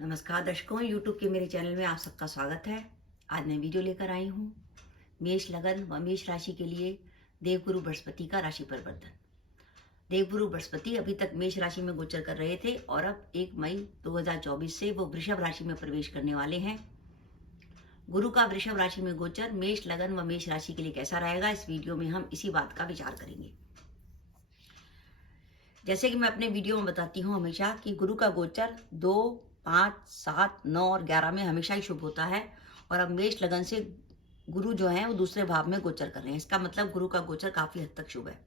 नमस्कार दर्शकों, YouTube के मेरे चैनल में आप सबका स्वागत है। आज मैं वीडियो लेकर आई हूँ मेष लगन व मेष राशि के लिए देवगुरु बृहस्पति का राशि परिवर्तन। देवगुरु बृहस्पति अभी तक मेष राशि में गोचर कर रहे थे और अब 1 मई 2024 से वो वृषभ राशि में प्रवेश करने वाले हैं। गुरु का वृषभ राशि में गोचर मेष लगन व मेष राशि के लिए कैसा रहेगा, इस वीडियो में हम इसी बात का विचार करेंगे। जैसे कि मैं अपने वीडियो में बताती हूँ हमेशा कि गुरु का गोचर 2, 5, 7, 9 और 11 में हमेशा ही शुभ होता है। और अब मेष लगन से गुरु जो है वो दूसरे भाव में गोचर कर रहे हैं। इसका मतलब गुरु का गोचर काफी हद तक शुभ है।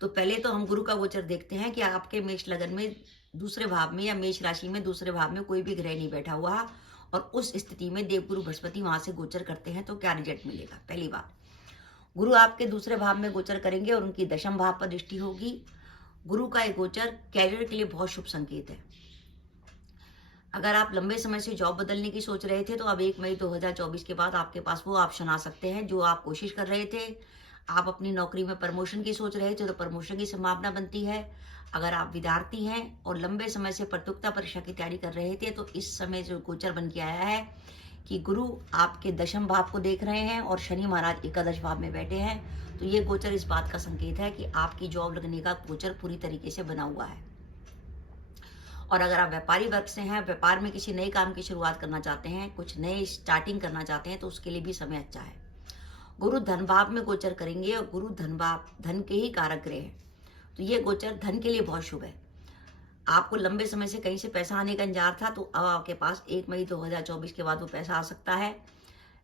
तो पहले तो हम गुरु का गोचर देखते हैं कि आपके मेष लगन में दूसरे भाव में या मेष राशि में दूसरे भाव में कोई भी ग्रह नहीं बैठा हुआ और उस स्थिति में देवगुरु बृहस्पति वहां से गोचर करते हैं तो क्या रिजल्ट मिलेगा। पहली बात, गुरु आपके दूसरे भाव में गोचर करेंगे और उनकी दशम भाव पर दृष्टि होगी। गुरु का एक गोचर कैरियर के लिए बहुत शुभ संकेत है। अगर आप लंबे समय से जॉब बदलने की सोच रहे थे तो अब 1 मई 2024 के बाद आपके पास वो ऑप्शन आ सकते हैं जो आप कोशिश कर रहे थे। आप अपनी नौकरी में प्रमोशन की सोच रहे थे तो प्रमोशन की संभावना बनती है। अगर आप विद्यार्थी हैं और लंबे समय से प्रतियोगिता परीक्षा की तैयारी कर रहे थे तो इस समय जो गोचर बन के आया है कि गुरु आपके दशम भाव को देख रहे हैं और शनि महाराज एकादश भाव में बैठे हैं, तो ये गोचर इस बात का संकेत है कि आपकी जॉब लगने का गोचर पूरी तरीके से बना हुआ है। और अगर आप व्यापारी वर्ग से हैं, व्यापार में किसी नए काम की शुरुआत करना चाहते हैं, कुछ नए स्टार्टिंग करना चाहते हैं, तो उसके लिए भी समय अच्छा है। गुरु धन भाव में गोचर करेंगे और गुरु धन भाव धन के ही कारक ग्रह हैं, तो ये गोचर धन के लिए बहुत शुभ है। आपको लंबे समय से कहीं से पैसा आने का इंतजार था तो अब आपके पास 1 मई 2024 के बाद वो पैसा आ सकता है।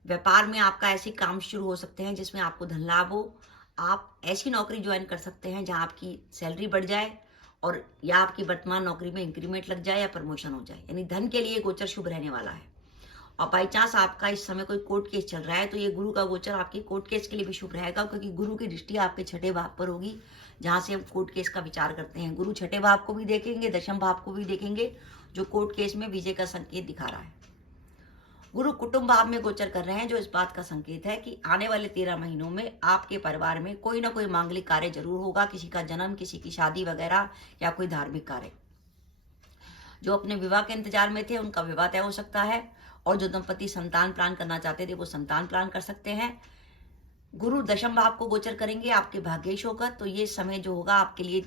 व्यापार में आपका ऐसे काम शुरू हो सकते हैं जिसमें आपको धन लाभ हो। आप ऐसी नौकरी ज्वाइन कर सकते हैं जहां आपकी सैलरी बढ़ जाए और या आपकी वर्तमान नौकरी में इंक्रीमेंट लग जाए या प्रमोशन हो जाए, यानी धन के लिए गोचर शुभ रहने वाला है। और बाई चांस आपका इस समय कोई कोर्ट केस चल रहा है तो ये गुरु का गोचर आपके कोर्ट केस के लिए भी शुभ रहेगा, क्योंकि गुरु की दृष्टि आपके छठे भाव पर होगी जहां से हम कोर्ट केस का विचार करते हैं। गुरु छठे भाव को भी देखेंगे, दशम भाव को भी देखेंगे, जो कोर्ट केस में विजय का संकेत दिखा रहा है। गुरु कुटुंब भाव में गोचर कर रहे हैं, जो इस बात का संकेत है कि आने वाले 13 महीनों में आपके परिवार में कोई ना कोई मांगलिक कार्य जरूर होगा, किसी का जन्म, किसी की शादी वगैरह या कोई धार्मिक कार्य। जो अपने विवाह के इंतजार में थे उनका विवाह तय हो सकता है और जो दंपति संतान प्लान करना चाहते थे वो संतान प्लान कर सकते हैं। गुरु दशम भाव को गोचर करेंगे आपके भाग्येश होकर, तो ये समय जो होगा आपके लिए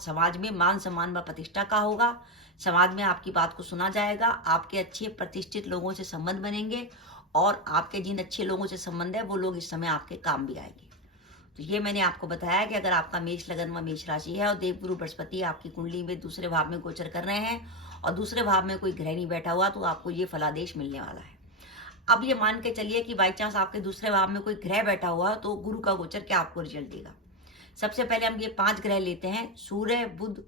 समाज में मान सम्मान व प्रतिष्ठा का होगा। समाज में आपकी बात को सुना जाएगा, आपके अच्छे प्रतिष्ठित लोगों से संबंध बनेंगे और आपके जिन अच्छे लोगों से संबंध है वो लोग इस समय आपके काम भी आएंगे। तो ये मैंने आपको बताया कि अगर आपका मेष लगन व मेष राशि है और देवगुरु बृहस्पति आपकी कुंडली में दूसरे भाव में गोचर कर रहे हैं और दूसरे भाव में कोई ग्रह नहीं बैठा हुआ, तो आपको ये फलादेश मिलने वाला है। अब ये मान के चलिए कि बाई चांस आपके दूसरे भाव में कोई ग्रह बैठा हुआ तो गुरु का गोचर क्या आपको रिजल्ट देगा। सबसे पहले हम ये 5 ग्रह लेते हैं, सूर्य, बुध,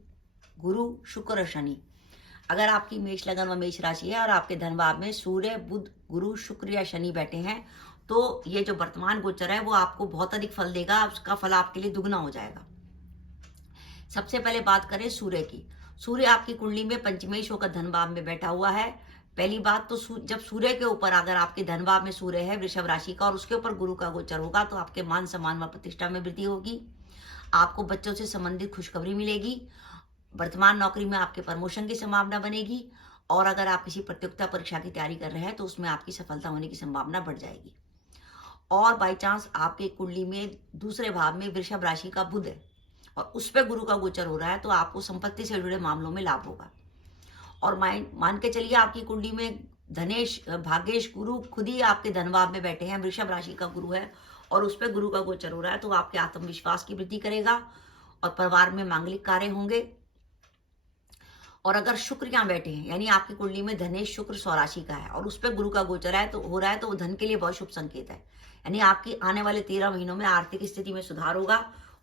गुरु, शुक्र और शनि। अगर आपकी मेष लगन व मेष राशि है और आपके धन भाव में सूर्य, बुध, गुरु, शुक्र या शनि बैठे हैं तो ये जो वर्तमान गोचर है वो आपको बहुत अधिक फल देगा, उसका फल आपके लिए दुगना हो जाएगा। सबसे पहले बात करें सूर्य की। सूर्य आपकी कुंडली में पंचमेश होकर धन भाव में बैठा हुआ है। पहली बात तो जब सूर्य के ऊपर अगर आपके धन भाव में सूर्य है वृषभ राशि का और उसके ऊपर गुरु का गोचर होगा तो आपके मान सम्मान व प्रतिष्ठा में वृद्धि होगी। आपको बच्चों से संबंधित खुशखबरी मिलेगी। वर्तमान नौकरी में आपके प्रमोशन की संभावना बनेगी और अगर आप किसी प्रतियोगिता परीक्षा की तैयारी कर रहे हैं तो उसमें आपकी सफलता होने की संभावना बढ़ जाएगी। और बाई चांस आपके कुंडली में दूसरे भाव में वृषभ राशि का बुध है और उस पर गुरु का गोचर हो रहा है तो आपको संपत्ति से जुड़े मामलों में लाभ होगा। और मान के चलिए आपकी कुंडली में धनेश भाग्येश गुरु खुद ही आपके धन भाव में बैठे हैं, वृषभ राशि का गुरु है और उस पर गुरु का गोचर हो रहा है, तो आपके आत्मविश्वास की वृद्धि करेगा और परिवार में मांगलिक कार्य होंगे। और अगर शुक्र यहाँ बैठे हैं, यानी आपकी कुंडली में धनेश शुक्र स्वराशि का है और उस पर गुरु का गोचर है तो हो रहा है, तो वो धन के लिए बहुत शुभ संकेत है। यानी आपकी आने वाले 13 महीनों में आर्थिक स्थिति में सुधार होगा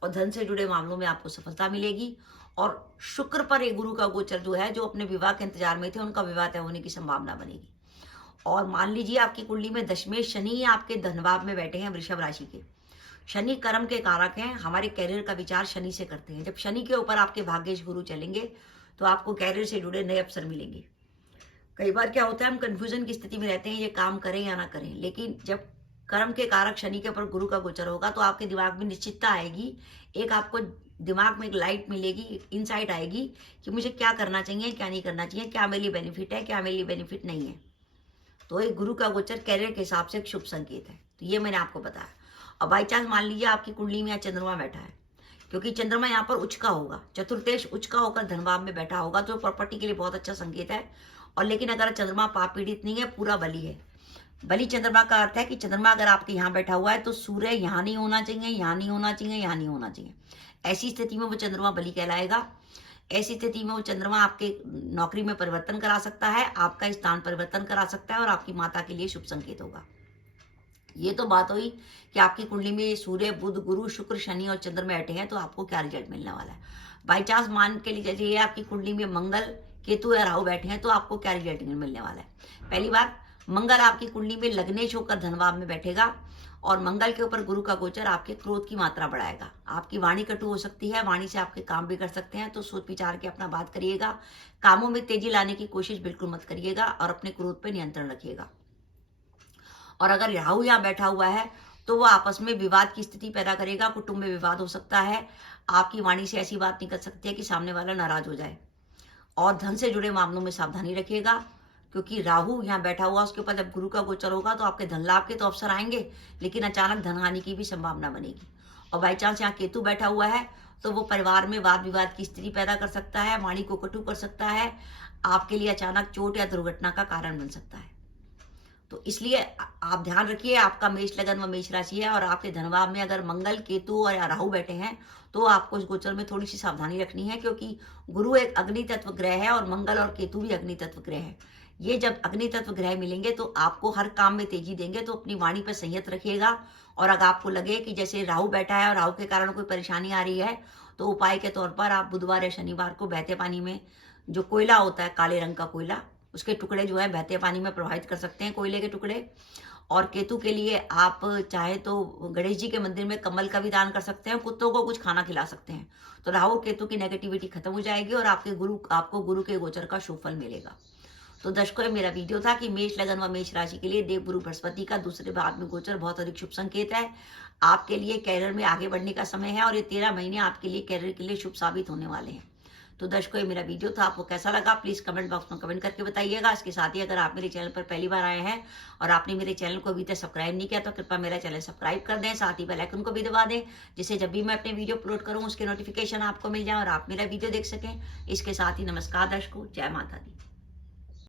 और धन से जुड़े मामलों में आपको सफलता मिलेगी। और शुक्र पर एक गुरु का गोचर जो है, जो अपने विवाह के इंतजार में थे उनका विवाह तय होने की संभावना बनेगी। और मान लीजिए आपकी कुंडली में दशमेश शनि आपके धन भाव में बैठे हैं वृषभ राशि के। शनि कर्म के कारक हैं, हमारे कैरियर का विचार शनि से करते हैं। जब शनि के ऊपर आपके भाग्येश गुरु चलेंगे तो आपको कैरियर से जुड़े नए अवसर मिलेंगे। कई बार क्या होता है, हम कंफ्यूजन की स्थिति में रहते हैं ये काम करें या ना करें, लेकिन जब कर्म के कारक शनि के ऊपर गुरु का गोचर होगा तो आपके दिमाग में निश्चितता आएगी। एक आपको दिमाग में एक लाइट मिलेगी, एक इनसाइट आएगी कि मुझे क्या करना चाहिए, क्या नहीं करना चाहिए, क्या मेरे लिए बेनिफिट है, क्या मेरे लिए बेनिफिट नहीं है। तो एक गुरु का गोचर कैरियर के हिसाब से एक शुभ संकेत है। तो ये मैंने आपको बताया। और बाई चांस मान लीजिए आपकी कुंडली में यहाँ चंद्रमा बैठा है, क्योंकि चंद्रमा यहाँ पर उच्च का होगा, चतुर्थेश उच्च का होकर धन भाव में बैठा होगा, तो प्रॉपर्टी के लिए बहुत अच्छा संकेत है। और लेकिन अगर चंद्रमा पाप पीड़ित नहीं है, पूरा बली है। बली चंद्रमा का अर्थ है कि चंद्रमा अगर आपके यहाँ बैठा हुआ है तो सूर्य यहाँ नहीं होना चाहिए, यहाँ नहीं होना चाहिए, यहाँ नहीं होना चाहिए। ऐसी स्थिति में वो चंद्रमा बली कहलाएगा। ऐसी स्थिति में वो चंद्रमा आपके नौकरी में परिवर्तन करा सकता है, आपका स्थान परिवर्तन करा सकता है और आपकी माता के लिए शुभ संकेत होगा। ये तो बात हुई कि आपकी कुंडली में सूर्य, बुध, गुरु, शुक्र, शनि और चंद्र में बैठे हैं तो आपको क्या रिजल्ट मिलने वाला है। बाई चांस मान के लिए चलिए आपकी कुंडली में मंगल, केतु या राहु बैठे हैं तो आपको क्या रिजल्ट मिलने वाला है। पहली बात, मंगल आपकी कुंडली में लग्नेश होकर धनभाव में बैठेगा और मंगल के ऊपर गुरु का गोचर आपके क्रोध की मात्रा बढ़ाएगा। आपकी वाणी कटु हो सकती है, वाणी से आपके काम भी कर सकते हैं, तो सोच विचार के अपना बात करिएगा। कामों में तेजी लाने की कोशिश बिल्कुल मत करिएगा और अपने क्रोध पर नियंत्रण रखिएगा। और अगर राहु यहाँ बैठा हुआ है तो वो आपस में विवाद की स्थिति पैदा करेगा, कुटुंब में विवाद हो सकता है, आपकी वाणी से ऐसी बात निकल सकती है कि सामने वाला नाराज हो जाए। और धन से जुड़े मामलों में सावधानी रखिएगा, क्योंकि राहु यहाँ बैठा हुआ, उसके ऊपर जब गुरु का गोचर होगा तो आपके धन लाभ के तो अवसर आएंगे, लेकिन अचानक धन हानि की भी संभावना बनेगी। और बाई चांस यहाँ केतु बैठा हुआ है तो वो परिवार में वाद विवाद की स्थिति पैदा कर सकता है, वाणी को कटु कर सकता है, आपके लिए अचानक चोट या दुर्घटना का कारण बन सकता है। तो इसलिए आप ध्यान रखिए, आपका मेष लगन व मेष राशि है और आपके धनभाव में अगर मंगल, केतु और राहु बैठे हैं तो आपको इस गोचर में थोड़ी सी सावधानी रखनी है, क्योंकि गुरु एक अग्नि तत्व ग्रह है और मंगल और केतु भी अग्नि तत्व ग्रह है। ये जब अग्नि तत्व ग्रह मिलेंगे तो आपको हर काम में तेजी देंगे, तो अपनी वाणी पर संयत रखिएगा। और अगर आपको लगे कि जैसे राहु बैठा है और राहु के कारण कोई परेशानी आ रही है, तो उपाय के तौर पर आप बुधवार या शनिवार को बहते पानी में जो कोयला होता है, काले रंग का कोयला, उसके टुकड़े जो है बहते पानी में प्रवाहित कर सकते हैं, कोयले के टुकड़े। और केतु के लिए आप चाहे तो गणेश जी के मंदिर में कमल का भी दान कर सकते हैं, कुत्तों को कुछ खाना खिला सकते हैं। तो राहु केतु की नेगेटिविटी खत्म हो जाएगी और आपको गुरु के गोचर का शुभ फल मिलेगा। तो दर्शकों, मेरा वीडियो था कि मेष लगन व मेष राशि के लिए देव गुरु बृहस्पति का दूसरे भाव में गोचर बहुत अधिक शुभ संकेत है। आपके लिए कैरियर में आगे बढ़ने का समय है और ये 13 महीने आपके लिए कैरियर के लिए शुभ साबित होने वाले हैं। तो दर्शकों, ये मेरा वीडियो था, आपको कैसा लगा प्लीज कमेंट बॉक्स में कमेंट करके बताइएगा। इसके साथ ही अगर आप मेरे चैनल पर पहली बार आए हैं और आपने मेरे चैनल को अभी तक सब्सक्राइब नहीं किया तो कृपया मेरा चैनल सब्सक्राइब कर दें, साथ ही बेल आइकन को भी दबा दें, जिससे जब भी मैं अपने वीडियो अपलोड करूं उसके नोटिफिकेशन आपको मिल जाए और आप मेरा वीडियो देख सकें। इसके साथ ही नमस्कार दर्शकों, जय माता दी।